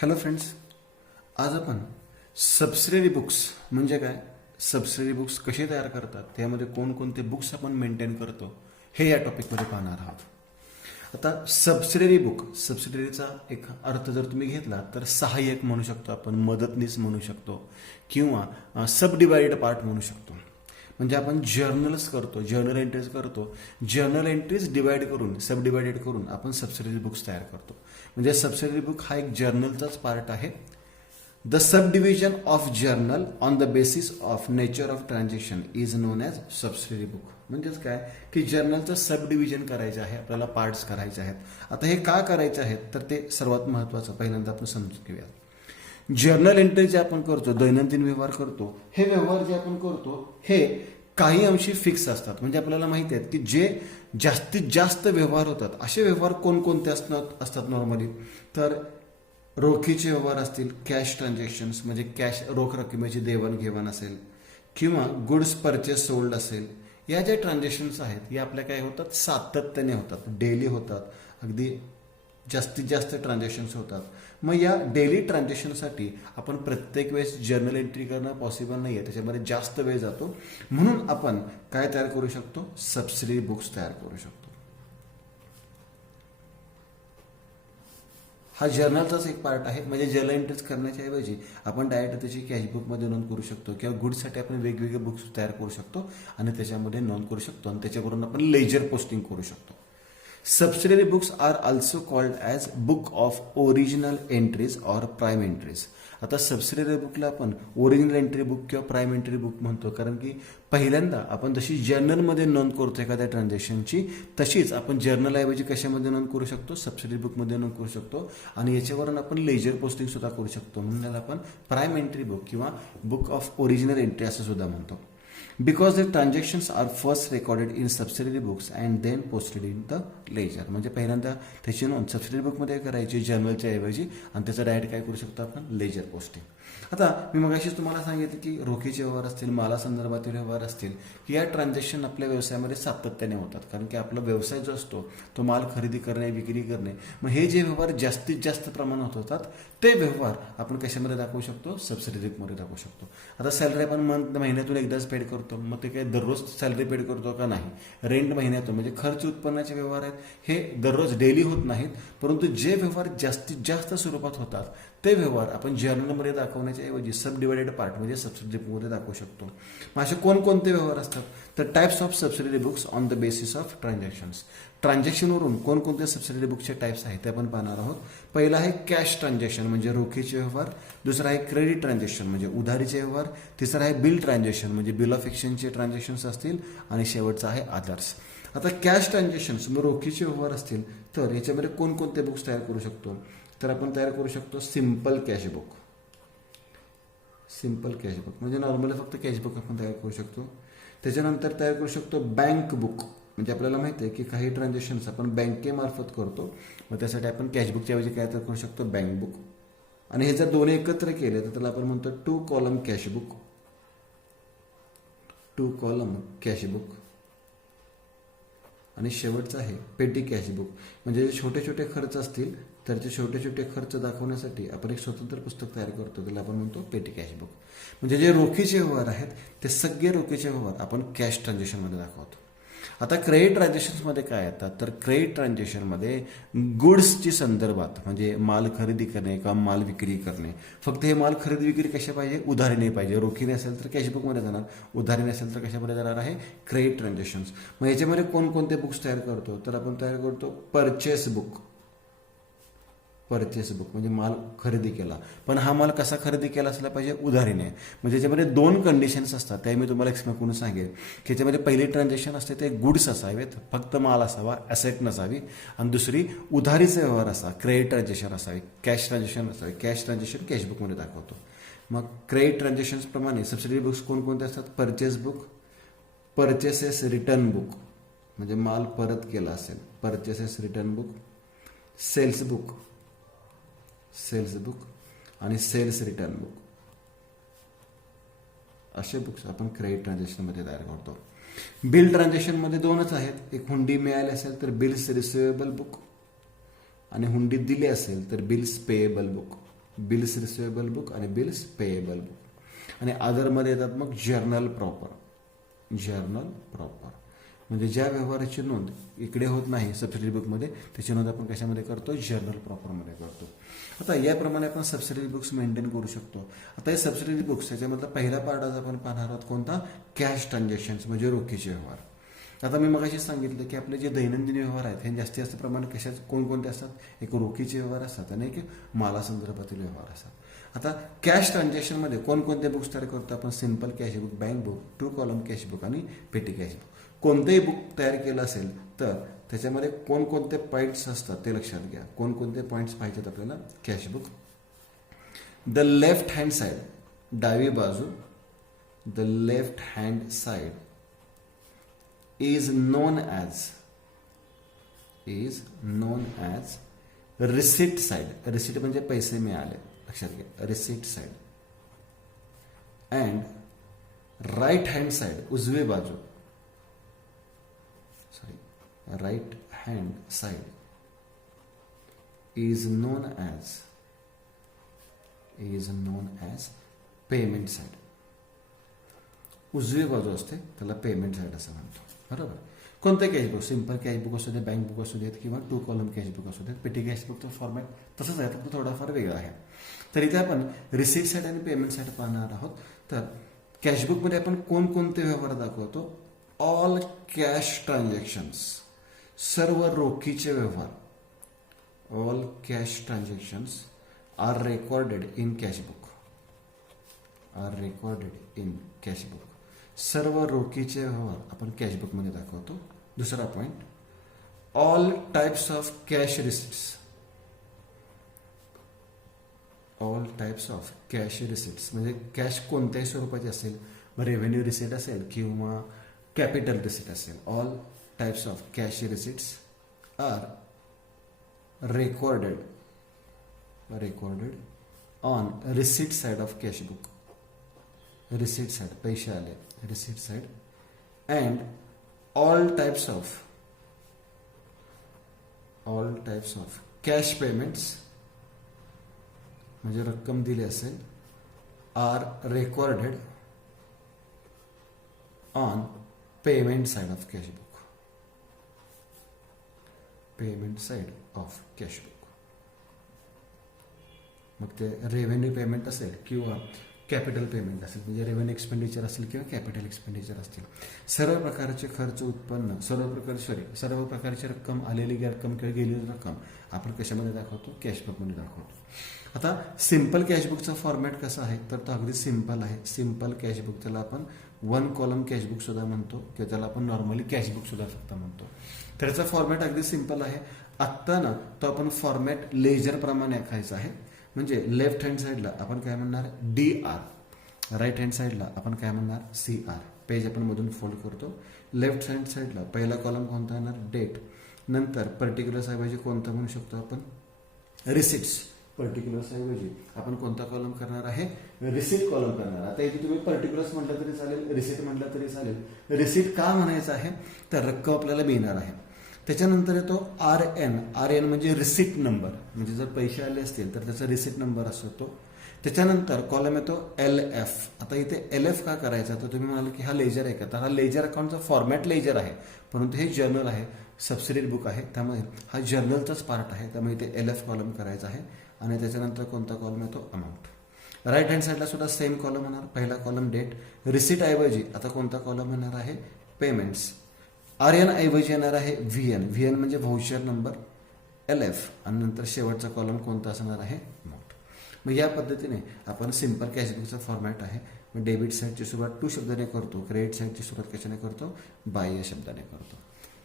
Hello friends, आज आपण subsidiary books म्हणजे काय, सबसिडरी बुक्स कसे तयार करतात, त्यामध्ये कोणकोणते बुक्स आपण मेंटेन करतो हे या टॉपिकमध्ये पाहणार आहोत. आता सबसिडरी बुक, सबसिडरीचा एक अर्थ जर तुम्ही घेतला तर सहाय्यक म्हणू शकतो आपण, मदतनीस म्हणू शकतो किंवा सब डिवाइडेड पार्ट म्हणू शकतो. म्हणजे आपण जर्नल्स करतो, जर्नल एंट्रीज करतो, जर्नल एंट्रीज डिवाइड करून, सब डिवाइडेड करून आपण सबसिडरी बुक्स तयार करतो. म्हणजे सबसिडरी बुक हा एक जर्नलचाच पार्ट आहे. The sub division of journal on the basis of nature of transaction is non as subsidiary book. म्हणजेच काय की जर्नलचं सब डिव्हिजन करायचं आहे, आपल्याला पार्ट्स करायचे आहेत. आता हे का करायचे आहेत तर ते सर्वात महत्त्वाचं पहिल्यांदा आपण समजून घेऊया. जर्नल एंट्री जे आपण करतो, दैनंदिन व्यवहार करतो, हे व्यवहार जे आपण करतो हे काही अंशी फिक्स असतात. म्हणजे आपल्याला माहिती आहे की जे जास्तीत जास्त व्यवहार होतात असे व्यवहार कोणकोणते असतात नॉर्मली, तर रोखीचे व्यवहार असतील, कॅश ट्रान्झॅक्शन्स म्हणजे कॅश रोख रकमेची देवाणघेवाण असेल, किंवा गुड्स परचेस सोल्ड असेल. या ज्या ट्रान्झॅक्शन्स आहेत या आपल्या काय होतात, सातत्याने होतात, डेली होतात, अगदी जास्तीत जास्त ट्रान्झॅक्शन्स होतात. मग या डेली ट्रान्झॅक्शनसाठी आपण प्रत्येक वेळेस जर्नल एंट्री करणं पॉसिबल नाही आहे, त्याच्यामध्ये जास्त वेळ जातो. म्हणून आपण काय तयार करू शकतो, सबसिडरी बुक्स तयार करू शकतो. हा जर्नलचाच एक पार्ट आहे. म्हणजे जर्नल एंट्रीज करण्याच्या ऐवजी आपण डायरेक्ट त्याची कॅशबुकमध्ये नोंद करू शकतो, किंवा गुड्ससाठी आपण वेगवेगळे बुक्स तयार करू शकतो आणि त्याच्यामध्ये नोंद करू शकतो, आणि त्याच्यावरून आपण लेजर पोस्टिंग करू शकतो. Subsidiary books are also called as book of original entries or prime entries. आता सबसिडरी बुकला आपण ओरिजिनल एंट्री बुक किंवा प्राईम एंट्री बुक म्हणतो, कारण की पहिल्यांदा आपण जशी जर्नलमध्ये नोंद करतो एखाद्या ट्रान्झॅक्शनची, तशीच आपण जर्नलऐवजी कशामध्ये नोंद करू शकतो, सबसिडरी बुकमध्ये नोंद करू शकतो, आणि याच्यावरून आपण लेजर पोस्टिंग सुद्धा करू शकतो. म्हणून याला आपण प्राईम एंट्री बुक किंवा बुक ऑफ ओरिजिनल एंट्री असं सुद्धा म्हणतो. Because the transactions are first recorded in subsidiary books and then posted in the ledger. म्हणजे पहिल्यांदा त्याची नोंद सबसिडरी बुकमध्ये करायची जर्नलच्या ऐवजी, आणि त्याचं डायरेक्ट काय करू शकतो आपण, लेजर पोस्टिंग. आता मी मगाशीच तुम्हाला सांगितलं की रोखीचे व्यवहार असतील, माला संदर्भातील व्यवहार असतील, की या ट्रान्झॅक्शन आपल्या व्यवसायामध्ये सातत्याने होतात, कारण की आपला व्यवसाय जो असतो तो माल खरेदी करणे, विक्री करणे. मग हे जे व्यवहार जास्तीत जास्त प्रमाणात होतात ते व्यवहार आपण कशामध्ये दाखवू शकतो, सबसिडरी बुकमध्ये दाखवू शकतो. आता सॅलरी आपण महिन्यातून एकदाच पेड करतो, मग ते काय दररोज सॅलरी पेड करतो का, नाही. रेंट महिन्यातून, म्हणजे खर्च उत्पन्नाचे व्यवहार आहेत हे दररोज डेली होत नाहीत, परंतु जे व्यवहार जास्तीत जास्त स्वरूपात होतात ते व्यवहार आपण जर्नलमध्ये दाखवण्याच्या ऐवजी सब डिवाइडेड पार्ट म्हणजे सबसिडरी बुकमध्ये दाखवू शकतो. मग असे कोणकोणते व्यवहार असतात, तर types of subsidiary books on the basis of transactions. ट्रान्झॅक्शनवरून कोणकोणते सबसिडरी बुकचे टाइप्स आहेत ते आपण पाहणार आहोत. पहिला आहे कॅश ट्रान्झॅक्शन म्हणजे रोखीचे व्यवहार, दुसरा आहे क्रेडिट ट्रान्झॅक्शन म्हणजे उधारीचे व्यवहार, तिसरा आहे बिल ट्रान्झॅक्शन म्हणजे बिल ऑफ एक्सचेंजचे ट्रान्झॅक्शन्स असतील, आणि शेवटचा आहे अदर्स. आता कॅश ट्रान्झॅक्शन्स म्हणजे रोखीचे व्यवहार असतील तर याच्यामध्ये कोणकोणते बुक्स तयार करू शकतो, तर आपण तयार करू शकतो सिंपल कॅशबुक. सिंपल कॅशबुक म्हणजे नॉर्मली फक्त कॅशबुक आपण तयार करू शकतो. त्याच्यानंतर तयार करू शकतो बँक बुक, म्हणजे आपल्याला माहिती आहे की काही ट्रान्झॅक्शन्स आपण बँकेमार्फत करतो, मग त्यासाठी आपण कॅशबुकच्या ऐवजी काय तयार करू शकतो, बँक बुक. आणि हे जर दोन्ही एकत्र केले तर त्याला आपण म्हणतो 2 कॉलम कॅशबुक, 2 कॉलम कॅशबुक. आणि शेवटचं आहे पेटी कॅशबुक, म्हणजे जे छोटे छोटे खर्च असतील तर ते छोटे छोटे खर्च दाखवण्यासाठी आपण एक स्वतंत्र पुस्तक तयार करतो, त्याला आपण म्हणतो पेटी कॅशबुक. म्हणजे जे रोखीचे व्यवहार आहेत ते सगळे रोखीचे व्यवहार आपण कॅश ट्रान्झॅक्शनमध्ये दाखवतो. आता क्रेडिट ट्रान्झॅक्शन्समध्ये काय येतात, तर क्रेडिट ट्रान्झॅक्शनमध्ये गुड्सची संदर्भात म्हणजे माल खरेदी करणे किंवा माल विक्री करणे. फक्त हे माल खरेदी विक्री कशा पाहिजे, उधारी नाही पाहिजे. रोखीने असेल तर कॅशबुकमध्ये जाणार, उधारी नसेल तर कशामध्ये जाणार आहे, क्रेडिट ट्रान्झॅक्शन्स. मग याच्यामध्ये कोणकोणते बुक्स तयार करतो, तर आपण तयार करतो परचेस बुक. परचेस बुक म्हणजे माल खरेदी केला, पण हा माल कसा खरेदी केला असला पाहिजे, उधारीने. म्हणजे याच्यामध्ये 2 कंडिशन्स असतात, त्या मी तुम्हाला एक्सप्लेन करून सांगेन की याच्यामध्ये पहिली ट्रान्झॅक्शन असते ते गुड्स असावेत, फक्त माल असावा, ॲसेट नसावी, आणि दुसरी उधारीचे व्यवहार असा, क्रेडिट ट्रान्झॅक्शन असावे, कॅश ट्रान्झॅक्शन असावे. कॅश ट्रान्झॅक्शन कॅशबुकमध्ये दाखवतो. मग क्रेडिट ट्रान्झॅक्शन्सप्रमाणे सबसिडरी बुक्स कोणकोणते असतात, purchase book, purchases return book म्हणजे माल परत केला असेल, purchases return book, sales book, sales book, आणि सेल्स रिटर्न बुक. असे बुक्स आपण क्रेडिट ट्रान्झॅक्शनमध्ये तयार करतो. बिल ट्रान्झॅक्शनमध्ये 2च आहेत, एक हुंडी मिळाली असेल तर बिल्स रिसिवेबल बुक, आणि हुंडी दिली असेल तर bills payable book. Bills receivable book आणि बिल्स पेएबल बुक. आणि अदरमध्ये येतात मग जर्नल प्रॉपर. जर्नल प्रॉपर म्हणजे ज्या व्यवहाराची नोंद इकडे होत नाही सबसिडरी बुकमध्ये, त्याची नोंद आपण कशामध्ये करतो, जर्नल प्रॉपरमध्ये करतो. आता याप्रमाणे आपण सबसिडरी बुक्स मेंटेन करू शकतो. आता हे सबसिडरी बुक्स त्याच्यामधला पहिला पार्ट आज आपण पाहणार आहोत कोणता, कॅश ट्रान्झॅक्शन्स म्हणजे रोखीचे व्यवहार. आता मी मगाशी सांगितलं की आपले जे दैनंदिन व्यवहार आहेत हे जास्तीत जास्त प्रमाणे कशाचे कोणकोणते असतात, एक रोखीचे व्यवहार असतात आणि एक मालासंदर्भातील व्यवहार असतात. आता कॅश ट्रान्झॅक्शनमध्ये कोणकोणते बुक्स तयार करतो आपण, simple cash book, bank book, 2 column cash book आणि पेटी कॅश बुक. कोणतेही बुक तयार केलं असेल तर त्याच्यामध्ये कोणकोणते पॉईंट्स असतात ते लक्षात घ्या. कोणकोणते पॉईंट्स पाहिजेत आपल्याला, cash book. The left hand side, डावी बाजू, the left hand side is known as receipt side. receipt म्हणजे पैसे मिळाले, लक्षात घ्या, receipt side. and right hand side, उजवी बाजू, right hand side is known as payment side. उजवी बाजू असते त्याला पेमेंट साईड असं म्हणतो. बरोबर. कोणतं कॅशबुक, सिंपल कॅशबुक असू दे, बँक बुक असू देत किंवा 2 कॉलम कॅशबुक असू देत, पेटी कॅशबुकचं फॉर्मॅट तसंच आहे, फक्त थोडाफार वेगळा आहे. तर इथे आपण रिसीट साईड आणि पेमेंट साईड पाहणार आहोत. तर कॅशबुकमध्ये आपण कोणकोणते व्यवहार दाखवतो, ऑल कॅश ट्रान्झॅक्शन्स, सर्व रोखीचे व्यवहार, all cash transactions are recorded in cashbook, सर्व रोखीचे व्यवहार आपण कॅशबुकमध्ये दाखवतो. दुसरा point, all types of cash receipts, all types of cash receipts म्हणजे कॅश कोणत्याही स्वरूपाची असेल, रेव्हेन्यू रिसिट असेल किंवा कॅपिटल रिसिट असेल, all types of cash receipts are recorded on receipt side of cashbook. Receipt side, पैसे आले, receipt side. And all types of cash payments म्हणजे रक्कम दिली असेल, R recorded on payment side of cashbook, payment side of cashbook. मग ते revenue payment असेल किंवा कॅपिटल पेमेंट असेल, म्हणजे रेव्हेन्यू एक्सपेंडिचर असेल किंवा कॅपिटल एक्सपेंडिचर असतील, सर्व प्रकारचे खर्च उत्पन्न, सर्व प्रकारची रक्कम, आलेली रक्कम किंवा गेलेली रक्कम आपण कशामध्ये दाखवतो, कॅशबुकमध्ये दाखवतो. आता सिंपल कॅशबुकचा फॉर्मॅट कसा आहे तर तो अगदी सिंपल आहे. सिंपल कॅशबुक त्याला आपण 1 कॉलम कॅशबुक सुद्धा म्हणतो किंवा त्याला आपण नॉर्मली कॅशबुक सुद्धा फक्त म्हणतो. त्याचा फॉर्मॅट अगदी सिंपल आहे. आत्ता ना तो आपण फॉर्मॅट लेजर प्रमाणे आखायचा आहे. म्हणजे लेफ्ट हँड साईडला आपण काय म्हणणार DR, राईट हँड साईडला आपण काय म्हणणार CR. पेज आपण मधून फोल्ड करतो. लेफ्ट हँड साईडला पहिला कॉलम कोणता येणार, डेट. नंतर पर्टिक्युलर्स ऐवजी कोणता म्हणू शकतो आपण, रिसिट्स. पर्टिक्युलर्स ऐवजी आपण कोणता कॉलम करणार आहे, रिसिट कॉलम करणार. आता इथे तुम्ही पर्टिक्युलर्स म्हटलं तरी चालेल, रिसिट म्हटलं तरी चालेल. रिसिट का म्हणायचं आहे तर रक्कम आपल्याला मिळणार आहे. त्याच्यानंतर येतो RN म्हणजे रिसिट नंबर, म्हणजे जर पैसे आले असतील तर त्याचा रिसिट नंबर असतो. त्याच्यानंतर कॉलम येतो LF. आता इथे LF का करायचा तर तुम्ही म्हणाल की हा लेजर आहे का, तर हा लेजर अकाउंटचा फॉर्मॅट लेजर आहे, परंतु हे जर्नल आहे, सबसिडियरी बुक आहे, त्यामुळे हा जर्नलचाच पार्ट आहे, त्यामुळे इथे LF कॉलम करायचा आहे. आणि त्याच्यानंतर कोणता कॉलम येतो, अमाऊंट. राईट हँड साईडला सुद्धा सेम कॉलम होणार. पहिला कॉलम डेट. रिसिट ऐवजी आता कोणता कॉलम येणार आहे, पेमेंट्स. RN ऐवजी येणार आहे VN म्हणजे व्हाउचर नंबर, LF. आणि नंतर शेवटचा कॉलम कोणता असणार आहे, अमाऊंट. मग या पद्धतीने आपण सिंपल कॅशबुकचा फॉर्मॅट आहे. मग डेबिट साईडची सुरुवात टू शब्दाने करतो, क्रेडिट साईडची सुरुवात कशाने करतो, बाय या शब्दाने करतो.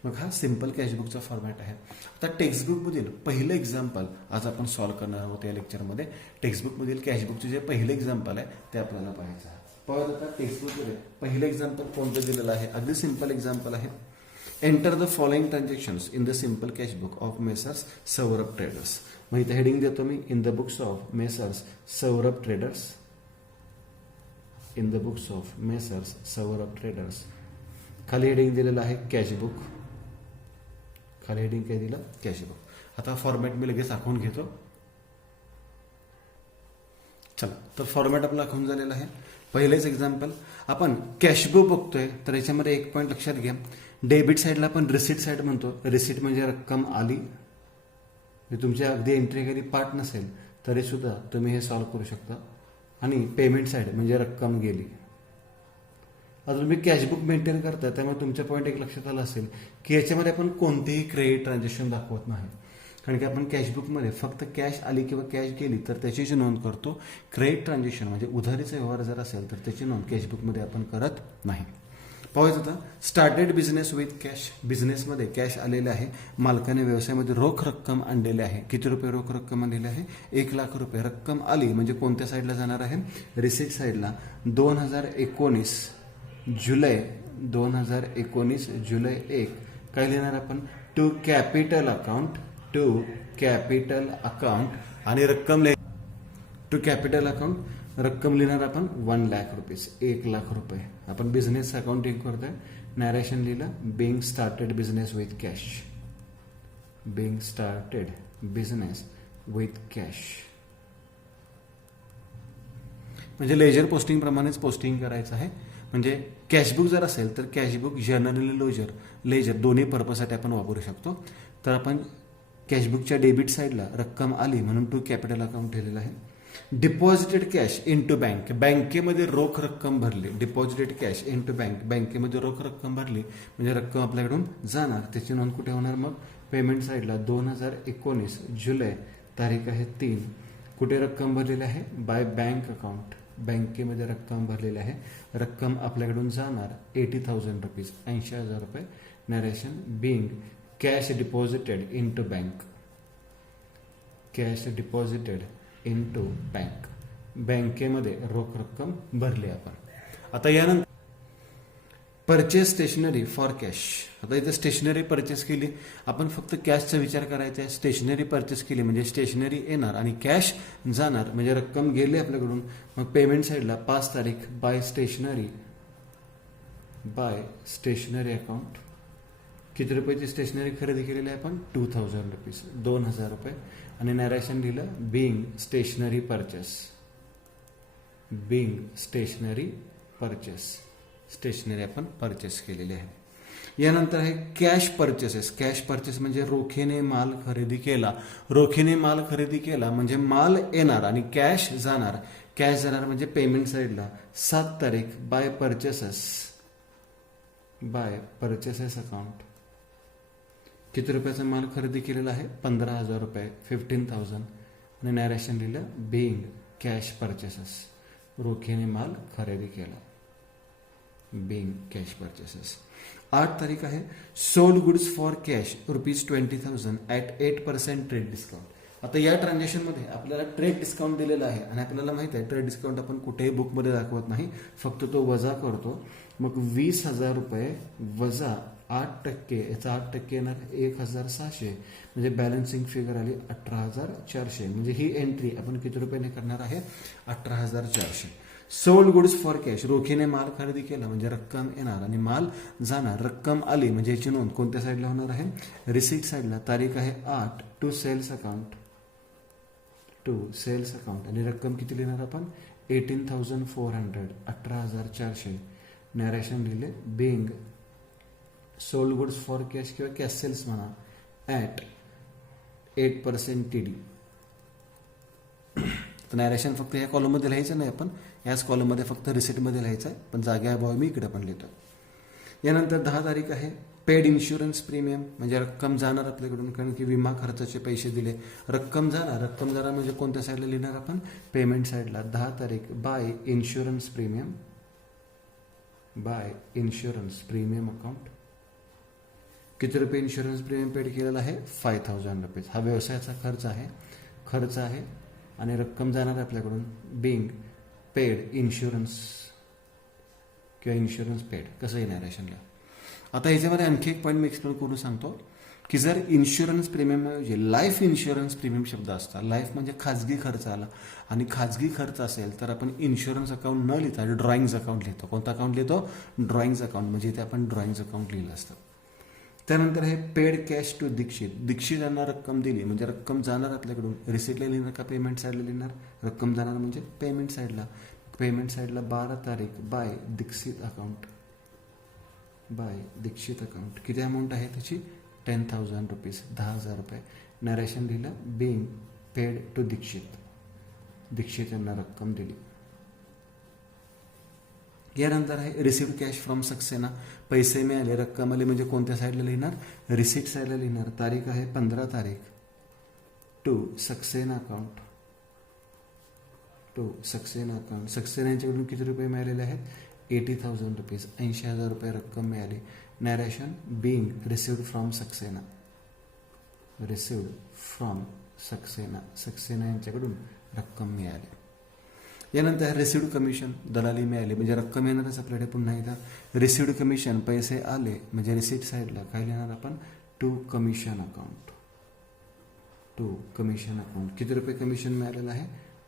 मग हा सिंपल कॅशबुकचा फॉर्मॅट आहे. आता टेक्स्टबुकमधील पहिलं एक्झाम्पल आज आपण सॉल्व्ह करणार आहोत या लेक्चरमध्ये. टेक्स्टबुकमधील कॅशबुकचे जे पहिलं एक्झाम्पल आहे ते आपल्याला पाहायचं आहे. परत आता टेक्स्टबुकमध्ये पहिलं एक्झाम्पल कोणतं दिलेलं आहे, अगदी सिंपल एक्झाम्पल आहे. Enter the following transactions in the simple cashbook of Messrs Saurabh traders. मग इथे हेडिंग देतो मी, in the books of Messrs Saurabh traders. In the books of Messrs Saurabh traders. खाली हेडिंग दिलेलं आहे कॅशबुक. खाली हेडिंग काय दिलं, कॅशबुक. आता फॉर्मॅट मी लगेच आखून घेतो. चला, तर फॉर्मॅट आपला दाखवून झालेला आहे. पहिलेच एक्झाम्पल आपण कॅशबुक बघतोय, तर याच्यामध्ये एक पॉईंट लक्षात घ्या. डेबिट साईडला आपण रिसिट साईड म्हणतो. रिसिट म्हणजे रक्कम आली. तुमच्या अगदी एंट्री केली पार्ट नसेल तरी सुद्धा तुम्ही हे सॉल्व्ह करू शकता. आणि पेमेंट साईड म्हणजे रक्कम गेली. आता तुम्ही कॅशबुक मेंटेन करता, त्यामुळे तुमच्या पॉईंट एक लक्षात आला असेल की याच्यामध्ये आपण कोणतेही क्रेडिट ट्रान्झॅक्शन दाखवत नाही. कारण की आपण कॅशबुकमध्ये फक्त कॅश आली किंवा कॅश गेली तर त्याची जी नोंद करतो. क्रेडिट ट्रान्झॅक्शन म्हणजे उधारीचा व्यवहार जर असेल तर त्याची नोंद कॅशबुकमध्ये आपण करत नाही. पाहूयात आता. Started business with cash. बिझनेसमध्ये कॅश आलेले आहे. मालकाने व्यवसायामध्ये रोख रक्कम आणलेली आहे. किती रुपये रोख रक्कम आणलेली आहे? 1,00,000 रुपये. रक्कम आली म्हणजे कोणत्या साईडला जाणार आहे? रिसिट साईडला. 2019 जुलै 1 काय लिहिणार आपण? To capital account. To capital account आणि रक्कम टू कॅपिटल अकाउंट रक्कम लिहिणार आपण 1,00,000 रुपीज. 1,00,000 रुपये. आपण बिझनेस अकाउंटिंग करतोय. नॅरेशन लिहिलं being started business with cash. Being started business with cash म्हणजे लेजर पोस्टिंग प्रमाणेच पोस्टिंग करायचं आहे. म्हणजे कॅशबुक जर असेल तर कॅशबुक जनरली लेजर दोन्ही पर्पजसाठी आपण वापरू शकतो. तर आपण कॅशबुकच्या डेबिट साईडला रक्कम आली म्हणून टू कॅपिटल अकाउंट ठेवलेलं आहे. Deposited cash into bank. बँकेमध्ये रोख रक्कम भरली. Deposited cash into bank. बँकेमध्ये रोख रक्कम भरली म्हणजे रक्कम आपल्याकडून जाणार. त्याची नोंद कुठे होणार मग? पेमेंट साईडला. 2019 जुलै तारीख आहे 3. कुठे रक्कम भरलेली आहे? Bye bank account. बँकेमध्ये रक्कम भरलेली आहे. रक्कम आपल्याकडून जाणार 80,000 रुपीज. 80,000 रुपये. Narration being cash deposited into bank. Cash deposited into bank. बँकेमध्ये रोख रक्कम भरली आपण. आता यानंतर परचेस स्टेशनरी फॉर कॅश. आता इथे स्टेशनरी परचेस केली. आपण फक्त कॅशचा विचार करायचा आहे. स्टेशनरी परचेस केली म्हणजे स्टेशनरी येणार आणि कॅश जाणार म्हणजे रक्कम गेली आपल्याकडून. मग पेमेंट साईडला 5 तारीख बाय स्टेशनरी अकाउंट. किती रुपयाची स्टेशनरी खरेदी केलेली आहे आपण? 2,000 रुपीज. 2,000 रुपये. आणि नॅरेशन लिहिलं being stationery purchase. Being stationery purchase. Stationery आपण परचेस केलेली आहे. यानंतर आहे कॅश परचेसेस. कॅश परचेस म्हणजे रोखीने माल खरेदी केला. रोखीने माल खरेदी केला म्हणजे माल येणार आणि कॅश जाणार. कॅश जाणार म्हणजे पेमेंट साईडला 7 तारीख बाय परचेसेस अकाउंट. किती रुपयाचा माल खरेदी केलेला आहे? 15,000 रुपये. 15,000. आणि नॅरेशन लिहिलं बिंग कॅश परचेसेस. रोखीने माल खरेदी केला. Bing cash purchases. 8 तारीख आहे sold goods for cash ₹20,000 at 8% trade discount. आता या ट्रान्झॅक्शनमध्ये आपल्याला ट्रेड डिस्काउंट दिलेला आहे आणि आपल्याला माहित आहे ट्रेड डिस्काउंट आपण कुठेही बुकमध्ये दाखवत नाही, फक्त तो वजा करतो. मग 20,000 रुपये वजा 8%. याचा 8% येणार 1,600 म्हणजे बॅलन्सिंग फिगर आली 18,400. म्हणजे ही एंट्री आपण किती रुपयाने करणार आहे? 18,400. Sold goods for cash. रोखीने माल खरेदी केला म्हणजे रक्कम येणार आणि माल जाणार. रक्कम आली म्हणजे याची नोंद कोणत्या साईडला होणार आहे? रिसीट साईडला. तारीख आहे 8 to sales account. To sales account. आणि रक्कम किती लिहिणार आपण? 18,400. 18,400. नॅरेशन लिहिले being sold goods for cash किंवा कॅश सेल्स म्हणा ॲट 8% TD. तर नॅरेशन फक्त या कॉलममध्ये लिहायचं नाही आपण, याच कॉलममध्ये फक्त रिसिटमध्ये लिहायचं आहे, पण जागेअभावी मी इकडे पण लिहितो. यानंतर 10 तारीख आहे पेड इन्शुरन्स प्रीमियम म्हणजे रक्कम जाणार आपल्याकडून, कारण की विमा खर्चाचे पैसे दिले. रक्कम जाणार म्हणजे कोणत्या साईडला लिहिणार आपण? पेमेंट साईडला. 10 तारीख by insurance premium. By insurance premium account. किती रुपये इन्शुरन्स प्रीमियम पेड केलेला आहे? 5,000 रुपीज. हा व्यवसायाचा खर्च आहे आणि रक्कम जाणार आपल्याकडून बिंग पेड इन्शुरन्स किंवा इन्शुरन्स पेड. कसं येणार नॅरेशनला. आता याच्यामध्ये आणखी एक पॉईंट मी एक्सप्लेन करून सांगतो की जर इन्शुरन्स प्रीमियम ऐवजी लाईफ इन्शुरन्स प्रीमियम शब्द असतात. लाईफ म्हणजे खाजगी खर्च आला आणि खाजगी खर्च असेल तर आपण इन्शुरन्स अकाउंट न लिहिता ड्रॉइंग्ज अकाउंट लिहितो. कोणता अकाउंट लिहितो? Drawings account. म्हणजे इथे आपण ड्रॉइंग्ज अकाउंट लिहिलं असतं. त्यानंतर आहे paid cash to Dikshit. Dikshit यांना रक्कम दिली म्हणजे रक्कम जाणार आपल्याकडून रिसिप्टला लिहिणार का पेमेंट साईडला लिहिणार. रक्कम जाणार म्हणजे पेमेंट साईडला. पेमेंट साईडला 12 तारीख by Dikshit account. By Dikshit account. किती अमाऊंट आहे त्याची 10,000 रुपीज, 10,000 रुपये. नरेशन लिहिलं being paid to Dikshit. Dikshit यांना रक्कम दिली. यानंतर आहे रिसिव्ड कॅश फ्रॉम सक्सेना. पैसे मिळाले, रक्कम आली म्हणजे कोणत्या साईडला लिहिणार, रिसिप्ट साईडला लिहिणार. तारीख आहे 15 तारीख. To Saxena account. To Saxena account. Saxena यांच्याकडून किती रुपये मिळालेले आहेत 80,000 रुपीज, 80,000 रुपये रक्कम मिळाली. Narration being received from Saxena. Received from Saxena. Saxena यांच्याकडून रक्कम मिळाली. यानंतर रिसिव्ड कमिशन दलाली मिळाली म्हणजे रक्कम येणारच आपल्याकडे पुन्हा एकदा. रिसिव्ड कमिशन पैसे आले म्हणजे रिसिप्ट साईडला काय लिहिणार आपण to commission account. To commission account. किती रुपये कमिशन मिळालेलं आहे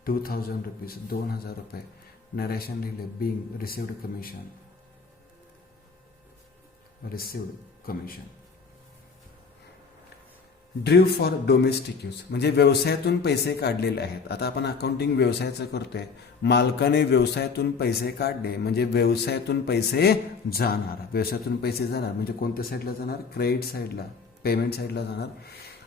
2,000 रुपीज, 2,000 रुपये. नरेशन लिहिले being received commission. Received commission. Drew for domestic use म्हणजे व्यवसायातून पैसे काढलेले आहेत. आता आपण अकाउंटिंग व्यवसायाचं करतोय. मालकाने व्यवसायातून पैसे काढले म्हणजे व्यवसायातून पैसे जाणार. व्यवसायातून पैसे जाणार म्हणजे कोणत्या साईडला जाणार क्रेडिट साईडला, पेमेंट साईडला जाणार.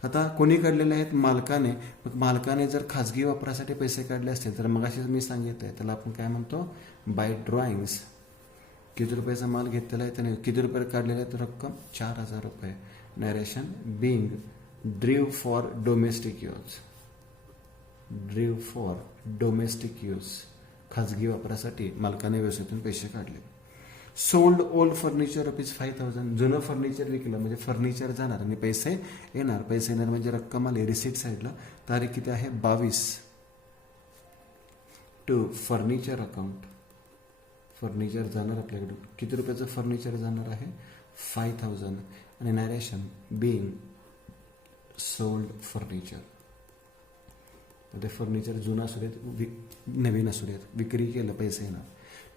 आता कोणी काढलेले आहेत मालकाने. मग मालकाने जर खाजगी वापरासाठी पैसे काढले असतील तर मग असे मी सांगितलंय त्याला आपण काय म्हणतो बाय ड्रॉइंग्स. किती रुपयाचा माल घेतलेला आहे त्याने किती रुपये काढलेला आहे तर रक्कम 4,000 रुपये. Narration being drew for domestic use. Drew for domestic use. खाजगी वापरासाठी मालकाने व्यवसायातून पैसे काढले. Sold old furniture rupees 5,000. जुनं फर्निचर विकलं म्हणजे फर्निचर जाणार आणि पैसे येणार. पैसे येणार म्हणजे रक्कम आली रिसिप्ट साईडला. तारीख किती आहे 22. To furniture account. फर्निचर जाणार आपल्याकडून. किती रुपयाचं फर्निचर जाणार आहे 5,000. आणि नरेशन बिंग सोल्ड फर्निचर. ते फर्निचर जुनं असू देत नवीन असू देत विक्री केलं पैसे येणार.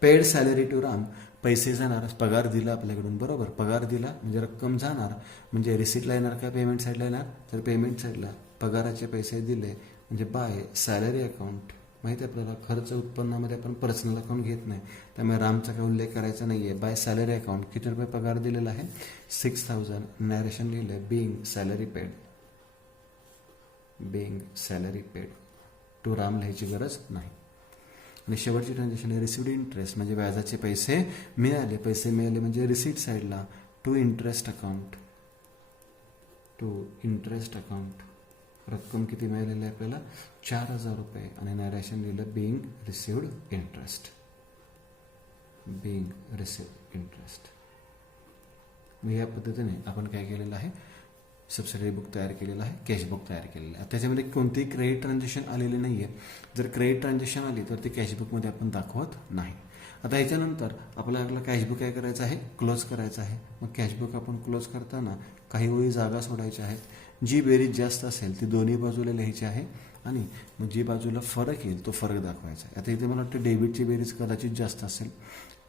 Paid salary to Ram. पैसे जाणार पगार दिला आपल्याकडून बरोबर. पगार दिला म्हणजे रक्कम जाणार म्हणजे रिसिप्टला येणार का पेमेंट साईडला येणार तर पेमेंट साईडला. पगाराचे पैसे दिले म्हणजे बाय सॅलरी अकाउंट. माहिती आहे आपल्याला खर्च उत्पन्नामध्ये आपण पर्सनल अकाउंट घेत नाही त्यामुळे रामचा काही उल्लेख करायचा नाही आहे. By salary account. किती रुपये पगार दिलेला आहे 6,000. नॅरेशन लिहिलं being salary paid. Being salary paid. To Ram लिहायची गरज नाही. आणि शेवटची ट्रान्झॅक्शन आहे रिसिव्ड इंटरेस्ट म्हणजे व्याजाचे पैसे मिळाले. पैसे मिळाले म्हणजे रिसिप्ट साईडला to interest account. To interest account. रक्कम किती मिळालेली आहे आपल्याला 4,000 रुपये. आणि नॅरेशन लिहिलं being received interest. Being received interest. मग या पद्धतीने आपण काय केलेलं आहे सबसिडरी बुक तयार केलेलं आहे, कॅश बुक तयार केलेलं आहे. त्याच्यामध्ये कोणतीही क्रेडिट ट्रान्झॅक्शन आलेली नाही आहे. जर क्रेडिट ट्रान्झॅक्शन आली तर ती कॅशबुकमध्ये आपण दाखवत नाही. आता ह्याच्यानंतर आपल्याला कॅशबुक काय करायचं आहे क्लोज करायचं आहे. मग कॅशबुक आपण क्लोज करताना काही वेळी जागा सोडायच्या आहेत. जी बेरीज जास्त असेल ती दोन्ही बाजूला लिहायची आहे आणि मग जी बाजूला फरक येईल तो फरक दाखवायचा आहे. आता इथे मला वाटतं डेबिटची बेरीज कदाचित जास्त असेल.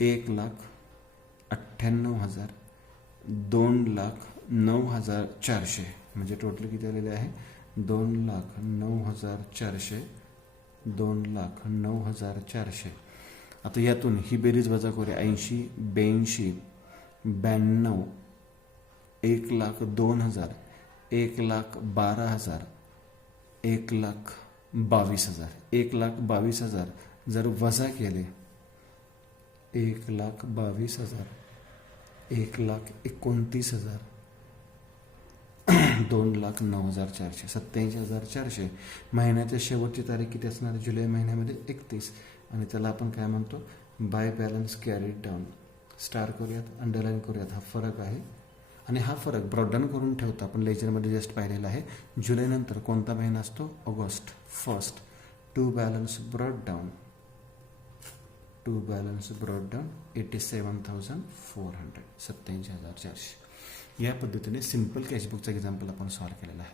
1,98,000, 2,09,400 म्हणजे टोटल किती आलेले आहे 2,09,400, 2,09,400. आता यातून ही बेरीज वजा करूया. 80, 82, 92, 1,02,000, 1,12,000, 1,22,000. 1,22,000 जर वजा केले 1,22,000, 1,29,000, 2,09,400, 87,400. महिन्याच्या शेवटची तारीख किती असणार जुलै महिन्यामध्ये 31. आणि त्याला आपण काय म्हणतो by balance carried down. Star करूयात, अंडरलाईन करूयात. हा फरक आहे आणि हा फरक ब्रॉडडाऊन करून ठेवतो आपण लेजरमध्ये जस्ट पाहिलेला आहे. जुलैनंतर कोणता महिना असतो August 1. To balance brought down. To balance brought down 87,400, 87,400. या पद्धतीने सिंपल कॅशबुकचा एक्झाम्पल आपण सॉल्व्ह केलेला आहे.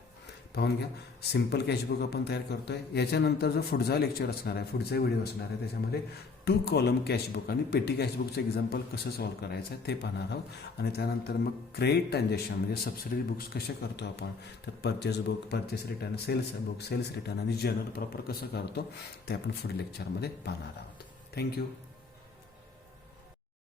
पाहून घ्या. सिम्पल कॅशबुक आपण तयार करतोय. याच्यानंतर जो पुढचा लेक्चर असणार आहे, पुढचा व्हिडिओ असणार आहे, त्याच्यामध्ये 2 कॉलम कॅशबुक आणि पेटी कॅशबुकचं एक्झाम्पल कसं सॉल्व्ह करायचं आहे ते पाहणार आहोत. आणि त्यानंतर मग क्रेडिट ट्रान्झॅक्शन म्हणजे सबसिडरी बुक्स कसे करतो आपण, त्यात purchase book, purchase return, sales book, sales return आणि जर्नल प्रॉपर कसं करतो ते आपण पुढील लेक्चरमध्ये पाहणार आहोत. थँक्यू.